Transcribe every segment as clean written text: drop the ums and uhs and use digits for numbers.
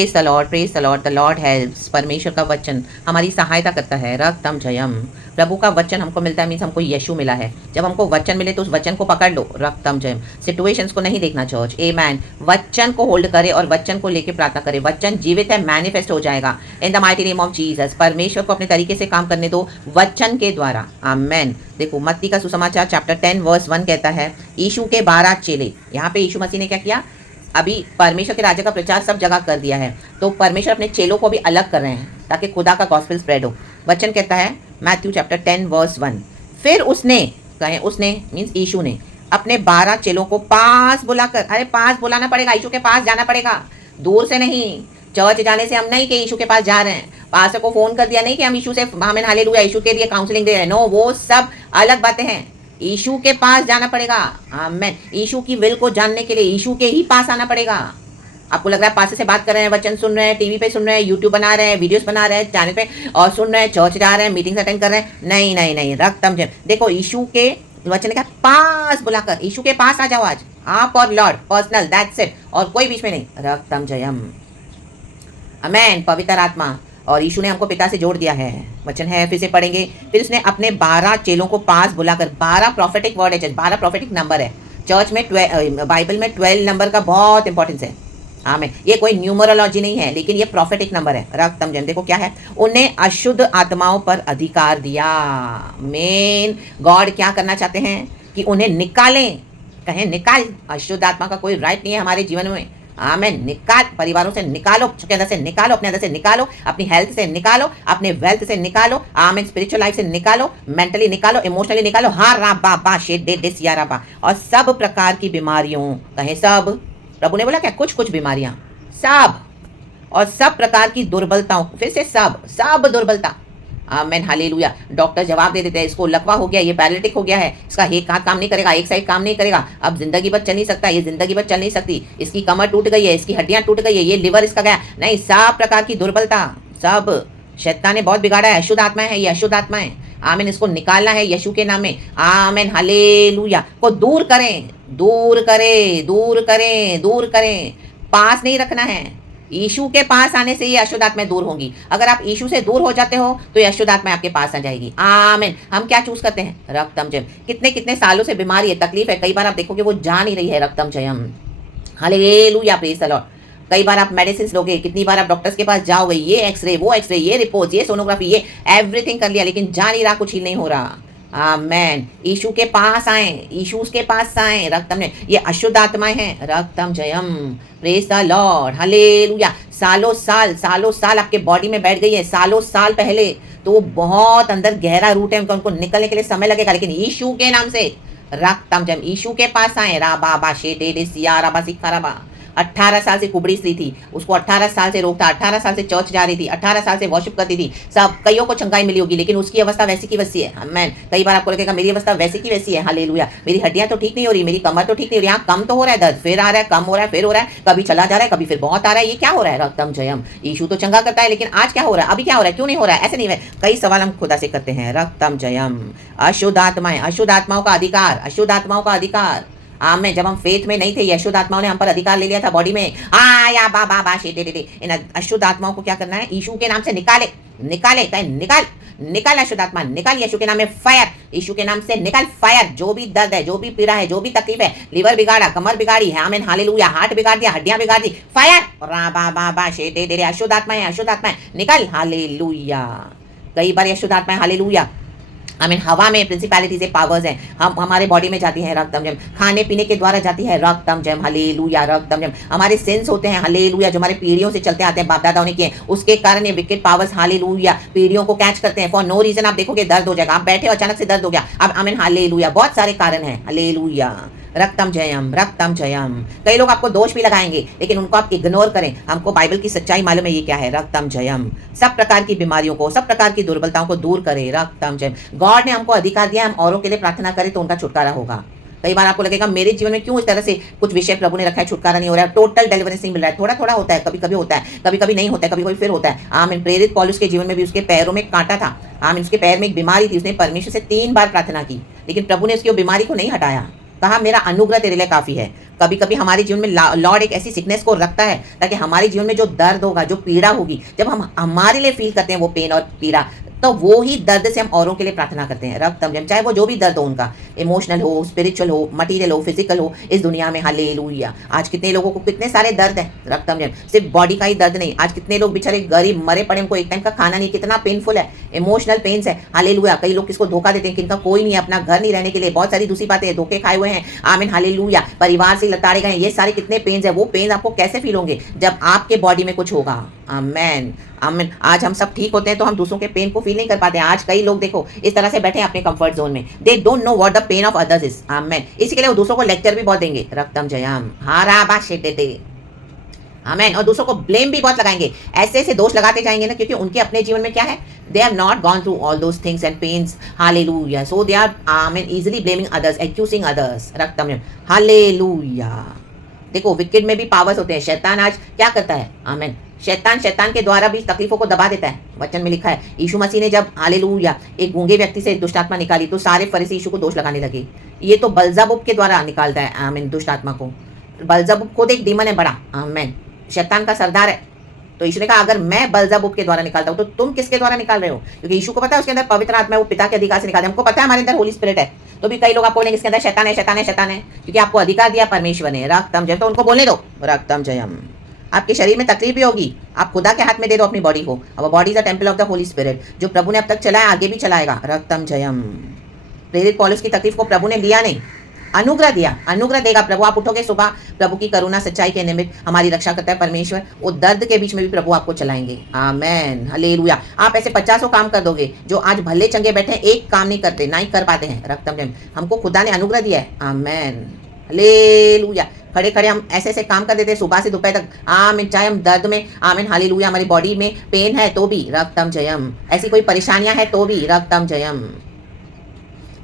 Praise the Lord, the Lord helps. परमेश्वर का वचन हमारी सहायता करता है। रक्तम जयम। प्रभु का वचन हमको मिलता है, मीन्स हमको यीशु मिला है। जब हमको वचन मिले तो उस वचन को पकड़ लो। रक्तम जयम। सिचुएशंस को नहीं देखना चर्च, आमेन। वचन को होल्ड करे और वचन को लेके प्रार्थना करे। वचन जीवित है, मैनिफेस्ट हो जाएगा इन the mighty name of Jesus. परमेश्वर को अपने तरीके से काम करने दो वचन के द्वारा, आमेन। देखो मत्ती का सुसमाचार चैप्टर 10 वर्स 1 कहता है, यीशु के 12 चेले। यहाँ पे यीशु मसीह ने क्या किया? अभी परमेश्वर के राज्य का प्रचार सब जगह कर दिया है, तो परमेश्वर अपने चेलों को भी अलग कर रहे हैं ताकि खुदा का गॉस्पेल स्प्रेड हो। वचन कहता है मैथ्यू चैप्टर 10 वर्स 1, फिर उसने कहे, उसने मीन्स यीशु ने अपने 12 चेलों को पास बुलाकर, अरे पास बुलाना पड़ेगा, यीशु के पास जाना पड़ेगा, दूर से नहीं। चर्च जाने से हम नहीं कि यीशु के पास जा रहे हैं, पास्टर को फोन कर दिया नहीं कि हम यीशु से आमीन हालेलुया यीशु के लिए काउंसलिंग दे रहे हैं। नो, वो सब अलग बातें हैं। यीशु के पास जाना पड़ेगा, आमीन। यीशु की विल को जानने के लिए यीशु के ही पास आना पड़ेगा। आपको लग रहा है पास्टर से बात कर रहे हैं, वचन सुन रहे हैं, टीवी पे सुन रहे हैं, यूट्यूब बना रहे हैं, वीडियोस बना रहे हैं चैनल पे और सुन रहे हैं, चर्च जा रहे हैं, मीटिंग्स अटेंड कर रहे हैं। नहीं नहीं नहीं, रक्तम जयम। देखो यीशु के वचन का पास बुलाकर, यीशु के पास आ जाओ आज, आप और लॉर्ड पर्सनल, दैट्स इट, और कोई बीच में नहीं। रक्तम जयम, आमीन। पवित्र आत्मा और यीशु ने हमको पिता से जोड़ दिया है। वचन है, फिर से पढ़ेंगे। फिर उसने अपने 12 चेलों को पास बुलाकर, 12 प्रोफेटिक वर्ड है, 12 प्रोफेटिक नंबर है। चर्च में बाइबल में 12 नंबर का बहुत इंपॉर्टेंस है, आमीन। ये कोई न्यूमरोलॉजी नहीं है, लेकिन ये प्रोफेटिक नंबर है। रक्तम जयम। देखो क्या है, उन्हें अशुद्ध आत्माओं पर अधिकार दिया। मेन गॉड क्या करना चाहते हैं कि उन्हें निकालें, कहें निकाल। अशुद्ध आत्मा का कोई राइट नहीं है हमारे जीवन में, आमीन। निकाल, परिवारों से निकालो, के अंदर से निकालो, अपने अंदर से निकालो, अपनी हेल्थ से निकालो, अपने वेल्थ से निकालो, आमीन। स्पिरिचुअल लाइफ से निकालो, मेंटली निकालो, इमोशनली निकालो। हाँ राबा बा शेड दे दिस या राबा। और सब प्रकार की बीमारियों, कहें सब, प्रभु ने बोला क्या? कुछ कुछ बीमारियां, सब, और सब प्रकार की दुर्बलताओं, फिर से सब, सब दुर्बलता, आमीन हालेलुया। डॉक्टर जवाब दे देते हैं, इसको लकवा हो गया, ये पैरालिटिक हो गया है, इसका एक हाथ काम नहीं करेगा, एक साइड काम नहीं करेगा, अब जिंदगी भर चल नहीं सकता, ये जिंदगी भर चल नहीं सकती, इसकी कमर टूट गई है, इसकी हड्डियां टूट गई है, ये लिवर इसका गया। नहीं, सब प्रकार की दुर्बलता, सब शैतान ने बहुत बिगाड़ा है। अशुद्ध आत्मा है ये, अशुद्ध आत्मा है, आमीन। इसको निकालना है यीशु के नाम में, आमीन हालेलुया। को दूर करें, दूर करें, दूर करें, दूर करें, पास नहीं रखना है। यीशु के पास आने से ये अशुद्ध आत्माएं दूर होंगी। अगर आप यीशु से दूर हो जाते हो तो ये अशुद्ध आत्माएं आपके पास आ जाएगी, आमीन। हम क्या चूज करते हैं? रक्तम जयम। कितने कितने सालों से बीमारी है, तकलीफ है, कई बार आप देखोगे वो जा नहीं रही है। रक्तम Jayam, hallelujah, praise the Lord. कई बार आप मेडिसिन लोगे, कितनी बार आप डॉक्टर्स के पास जाओगे, ये एक्सरे, वो एक्सरे, ये रिपोर्ट, ये सोनोग्राफी, ये एवरीथिंग कर लिया, लेकिन जा नहीं रहा, कुछ ही नहीं हो रहा। आमेन। यीशु के पास आए, यीशु के पास आए। रक्तम ने, ये अशुद्ध आत्माएं हैं। रक्तम Jayam, praise the Lord, hallelujah. सालों साल आपके बॉडी में बैठ गई है, सालों साल पहले, तो बहुत अंदर गहरा रूट है, उनको निकलने के लिए समय लगेगा, लेकिन यीशु के नाम से रक्तम जयम, यीशु के पास आए। राबा बा शेटे दे सिया राबा सिखा राबा। 18 साल से कुबड़ी स्त्री थी, उसको 18 साल से रोग था, 18 साल से चर्च जा रही थी, 18 साल से वर्शिप करती थी, सब कईयों को चंगाई मिली होगी, लेकिन उसकी अवस्था वैसी की वैसी है। आमीन। कई बार आपको लगेगा मेरी अवस्था वैसी की वैसी है, हालेलुया, मेरी हड्डियां तो ठीक नहीं हो रही, मेरी कमर तो ठीक नहीं हो रही, यहाँ कम तो हो रहा है दर्द, फिर आ रहा है, कम हो रहा है, फिर हो रहा है, कभी चला जा रहा है, कभी फिर बहुत आ रहा है, ये क्या हो रहा है? रक्तम जयम। यीशु तो चंगा करता है, लेकिन आज क्या हो रहा है, अभी क्या हो रहा है, क्यों नहीं हो रहा है? ऐसे नहीं है, कई सवाल हम खुदा से करते हैं। रक्तम जयम। अशुद्ध आत्माएं, अशुद्ध आत्माओं का अधिकार, अशुद्ध आत्माओं का अधिकार, आमें। जब हम फेथ में नहीं थे, ये अशुद्ध आत्माओं ने हम पर अधिकार ले लिया था बॉडी में। आया बा बा बा शेटे दे। इन अशुद्ध आत्माओं को क्या करना है? यीशु के नाम से निकाले, निकाले, कहे निकाल, निकाल अशुद्ध आत्मा, निकाल यीशु के नाम में फायर, यीशु के नाम से निकाल फायर। जो भी दर्द है, जो भी पीड़ा है, जो भी तकलीफ है, लिवर बिगाड़ा, कमर बिगाड़ी है, आमीन हालेलुया, हार्ट बिगाड़ दिया, हड्डियां बिगाड़ दी, फायर। रा बा बा बा शेटे दे। अशुद्ध आत्माएं, अशुद्ध आत्माएं निकाल, हालेलुया। कई बार अशुद्ध आत्माएं, हालेलुया, आमीन, हवा में प्रिंसिपैलिटीज पावर्स हैं, हम हमारे बॉडी में जाती है। रक्तम जयम। खाने पीने के द्वारा जाती है। रक्तम जयम, हालेलुया, रक्तम जयम। हमारे सेंस होते हैं, हालेलुया, जो हमारे पीढ़ियों से चलते आते हैं, बाप दादाओं ने किए, उसके कारण ये विकेट पावर्स, हालेलुया, पीढ़ियों को कैच करते हैं। फॉर नो रीजन आप देखोगे दर्द हो जाएगा, आप बैठे हो अचानक से दर्द हो गया, अब आमीन हालेलुया, बहुत सारे कारण हैं, हालेलुया। रक्तम जयम, रक्तम जयम। कई लोग आपको दोष भी लगाएंगे, लेकिन उनको आप इग्नोर करें, हमको बाइबल की सच्चाई मालूम है, ये क्या है? रक्तम जयम। सब प्रकार की बीमारियों को, सब प्रकार की दुर्बलताओं को दूर करे। रक्तम जयम। गॉड ने हमको अधिकार दिया, हम औरों के लिए प्रार्थना करें तो उनका छुटकारा होगा। कई बार आपको लगेगा मेरे जीवन में क्यों इस तरह से कुछ विषय प्रभु ने रखा है, छुटकारा नहीं हो रहा है, टोटल डिलीवरेंस नहीं मिल रहा है, थोड़ा थोड़ा होता है, कभी कभी होता है, कभी कभी नहीं होता है, कभी कभी फिर होता है। आमीन। प्रेरित पौलुस के जीवन में भी उसके पैरों में कांटा था, आमीन, उसके पैर में एक बीमारी थी, उसने परमेश्वर से 3 बार प्रार्थना की, लेकिन प्रभु ने उसकी बीमारी को नहीं हटाया। कहा मेरा अनुग्रह तेरे लिए काफ़ी है। कभी कभी हमारे जीवन में लॉर्ड एक ऐसी सिकनेस को रखता है ताकि हमारे जीवन में जो दर्द होगा, जो पीड़ा होगी, जब हम हमारे लिए फील करते हैं वो पेन और पीड़ा, तो वो ही दर्द से हम औरों के लिए प्रार्थना करते हैं। रब तम जम, चाहे वो जो भी दर्द हो उनका, इमोशनल हो, स्पिरिचुअल हो, मटीरियल हो, फिजिकल हो, इस दुनिया में हालेलुया। आज कितने लोगों को कितने सारे दर्द हैं, रब तम जम, सिर्फ बॉडी का ही दर्द नहीं। आज कितने लोग बेचारे गरीब मरे पड़े, उनको एक टाइम का खाना नहीं, कितना पेनफुल है, इमोशनल पेन्स है, हालेलुया। कई लोग किसको धोखा देते हैं, किनका कोई नहीं है, अपना घर नहीं रहने के लिए, बहुत सारी दूसरी बातें, धोखे खाए हुए हैं, आमीन हालेलुया, परिवार से लताड़े गए, ये सारे कितने पेन्स है। वो पेन्स आपको कैसे फील होंगे जब आपके बॉडी में कुछ होगा। आमेन आमीन। आज हम सब ठीक होते हैं तो हम दूसरों के पेन को फील नहीं कर पाते हैं। आज कई लोग देखो इस तरह से बैठे हैं अपने कंफर्ट जोन में, they don't know what the pain of others is. Amen. इसी के लिए वो दूसरों को लेक्चर भी बहुत देंगे, रक्तम जयम हारा बाशेटेटे, आमेन। और दूसरों को ब्लेम भी बहुत लगाएंगे, ऐसे ऐसे दोष लगाते जाएंगे ना, क्योंकि उनके अपने जीवन में क्या है, they have not gone through all those things and pains, hallelujah, so they are amen easily blaming others, accusing others, रक्तम हालेलुया। देखो विकेट में भी पावर्स होते हैं। शैतान आज क्या करता है, आमेन, शैतान के द्वारा भी तकलीफों को दबा देता है। वचन में लिखा है, यीशु मसीह ने जब हालेलुया एक गूंगे व्यक्ति से दुष्ट आत्मा निकाली तो सारे फरीसी यीशु को दोष लगाने लगे, ये तो बलजबूब के द्वारा निकालता है, आमीन, दुष्ट आत्मा को। बलजबूब खुद एक डीमन है बड़ा, आमीन, शैतान का सरदार है। तो यीशु ने कहा अगर मैं बलजबूब के द्वारा निकालता हूं तो तुम किसके द्वारा निकाल रहे हो, क्योंकि यीशु को पता है उसके अंदर पवित्र आत्मा है, वो पिता के अधिकार से निकालते हैं। हमको पता है हमारे अंदर होली स्पिरिट है, तो भी कई लोग आपको बोलेंगे इसके अंदर शैतान है, शैतान है, शैतान है, क्योंकि आपको अधिकार दिया परमेश्वर ने, रक्तम जयम, तो उनको बोलने दो, रक्तम जयम। आपके शरीर में तकलीफ भी होगी, आप खुदा के हाथ में दे दो अपनी बॉडी को। अब body is a temple of the Holi spirit, जो प्रभु ने अब तक चलाया आगे भी चलाएगा, रक्तम जयम। प्रेरित पौलुस की तकलीफ को प्रभु ने लिया नहीं, अनुग्रह दिया, अनुग्रह देगा प्रभु। आप उठोगे सुबह, प्रभु की करुणा सच्चाई के निमित्त हमारी रक्षा करता है परमेश्वर, वो दर्द के बीच में भी प्रभु आपको चलाएंगे, आमेन हालेलुया। आप ऐसे 50 काम कर दोगे जो आज भले चंगे बैठे एक काम नहीं करते, ना ही कर पाते हैं, रक्तम जयम। हमको खुदा ने अनुग्रह दिया है, आमेन हालेलुया। खड़े खड़े हम ऐसे ऐसे काम कर देते हैं सुबह से दोपहर तक, आमीन, चाहे हम दर्द में, आमीन हालेलुया, हमारी बॉडी में पेन है तो भी, रक्तम जयम, ऐसी कोई परेशानियां है तो भी, रक्तम जयम।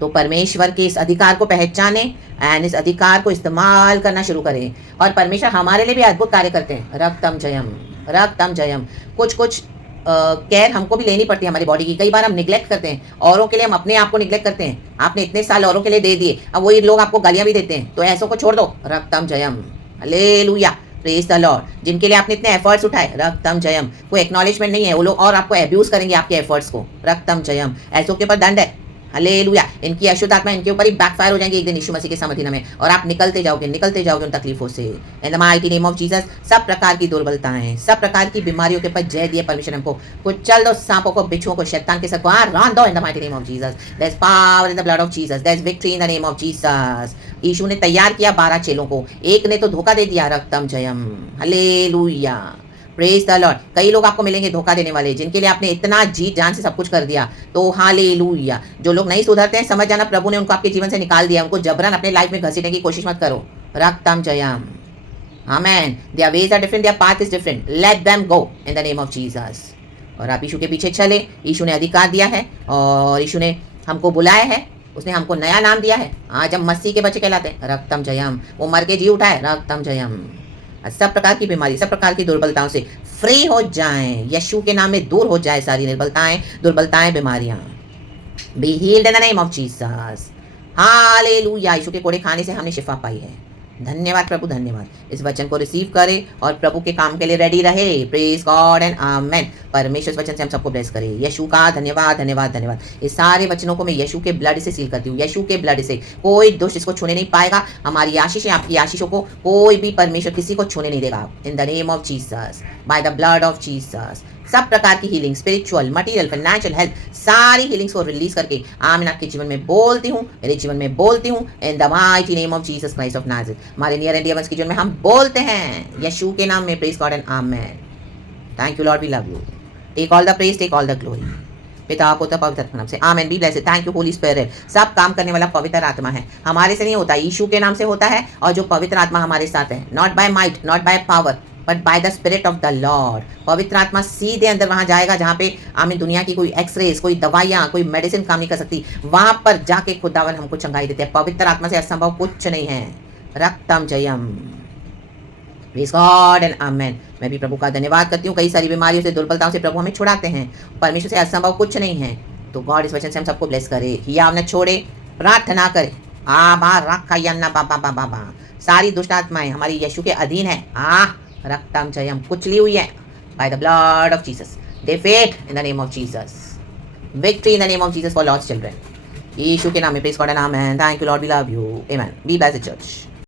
तो परमेश्वर के इस अधिकार को पहचाने एंड इस अधिकार को इस्तेमाल करना शुरू करें, और परमेश्वर हमारे लिए भी अद्भुत कार्य करते हैं, रक्तम जयम, रक्तम जयम। कुछ केयर हमको भी लेनी पड़ती है हमारी बॉडी की। कई बार हम निग्लेक्ट करते हैं, औरों के लिए हम अपने आप को निग्लेक्ट करते हैं। आपने इतने साल औरों के लिए दे दिए, अब वही लोग आपको गालियां भी देते हैं, तो ऐसों को छोड़ दो, रक्तम Jayam hallelujah, praise the Lord. जिनके लिए आपने इतने एफर्ट्स उठाए, रक्तम जयम, कोई एक्नॉलेजमेंट नहीं है, वो लोग और आपको एब्यूज करेंगे आपके एफर्ट्स को, रक्तम जयम। ऐसों के ऊपर दंड है, हालेलुया। इनकी अशुद्ध आत्मा इनके ऊपर ही बैकफायर हो जाएंगे एक दिन यीशु मसीह के समधिना में, और आप निकलते जाओगे उन तकलीफों से, इन the mighty name of Jesus. सब प्रकार की दुर्बलताएं, सब प्रकार की बीमारियों के ऊपर जय दिए परमेश्वर हमको। कुचल दो सांपों को, बिच्छुओं को, शैतान के साथ रान दो in the mighty name of Jesus. There is power in the blood of Jesus, there is victory in the name of Jesus. यीशु ने तैयार किया 12 चेलों को, एक ने तो धोखा दे दिया, रक्तम Jayam hallelujah, praise the Lord. कई लोग आपको मिलेंगे धोखा देने वाले, जिनके लिए आपने इतना जी जान से सब कुछ कर दिया, तो हालेलुया। जो लोग नहीं सुधरते हैं, समझ जाना प्रभु ने उनको आपके जीवन से निकाल दिया, उनको जबरन अपने लाइफ में घसीटने की कोशिश मत करो, रक्तम जयम, amen. Their ways are different, their path is different, let them go in the name of Jesus. और आप यीशु के पीछे चले, यीशु ने अधिकार दिया है और यीशु ने हमको बुलाया है, उसने हमको नया नाम दिया है, आज हम मसीह के बच्चे कहलाते हैं, रक्तम जयम। वो मर के जी उठा है, रक्तम जयम। सब प्रकार की बीमारी, सब प्रकार की दुर्बलताओं से फ्री हो जाएं, यीशु के नाम में दूर हो जाए सारी दुर्बलताएं, बीमारियां। Be healed in the name of Jesus, hallelujah. यीशु के कोड़े खाने से हमने शिफा पाई है। धन्यवाद प्रभु, धन्यवाद। इस वचन को रिसीव करें और प्रभु के काम के लिए रेडी रहे, प्रेज गॉड एंड आमेन। परमेश्वर इस वचन से हम सबको ब्लेस करे। यीशु का धन्यवाद, धन्यवाद, धन्यवाद। इस सारे वचनों को मैं यीशु के ब्लड से सील करती हूँ, यीशु के ब्लड से। कोई दुष्ट इसको छूने नहीं पाएगा। हमारी आशीष, आपकी आशीषों को कोई भी परमेश्वर किसी को छूने नहीं देगा, इन the name of Jesus, bye the blood of Jesus. सब प्रकार की healing, spiritual, material, financial, health, सारी हीलिंग्स को रिलीज करके आमीन आपके जीवन में बोलती हूँ, मेरे जीवन में बोलती हूँ, इन the mighty name of Jesus Christ of Nazareth. हमारे नियर एंड डियर वंस के जीवन में हम बोलते हैं यीशु के नाम में, praise God and amen. Thank you Lord, we love you. Take all the praise, take all the glory. पिता पुत्र पवित्र आत्मा नाम से, amen. Be blessed. Thank you holy spirit. सब काम करने वाला पवित्र आत्मा है, हमारे से नहीं होता, यीशु के नाम से होता है, और जो पवित्र आत्मा हमारे साथ है, not by might, not by power, but by the spirit of the Lord. पवित्र आत्मा सीधे अंदर वहां जाएगा जहां पे आमीन दुनिया की कोई एक्सरेज, कोई दवाइयां, कोई मेडिसिन काम नहीं कर सकती, वहां पर जाके खुदावन हमको चंगाई देते हैं। पवित्र आत्मा से असंभव कुछ नहीं है, रक्तम जयम, प्रेज गॉड एंड आमेन। मैं भी प्रभु का धन्यवाद करती हूँ। कई सारी बीमारियों से, दुर्बलताओं से प्रभु हमें छुड़ाते हैं, परमेश्वर से असंभव कुछ नहीं है। तो गॉड इस वचन से हम सबको ब्लेस करे, हियाव न छोड़े, प्रार्थना करे, आबा रखयन्ना बाबा बाबा बा। सारी दुष्ट आत्माएं हमारी यीशु के अधीन है। रक्तम जयम कुचली हुई है by the blood of Jesus. Defeat in the name of Jesus. Victory in the name of Jesus for lost children. यीशु के नाम में praise God and amen. Thank you Lord, we love you. Amen. Be blessed church.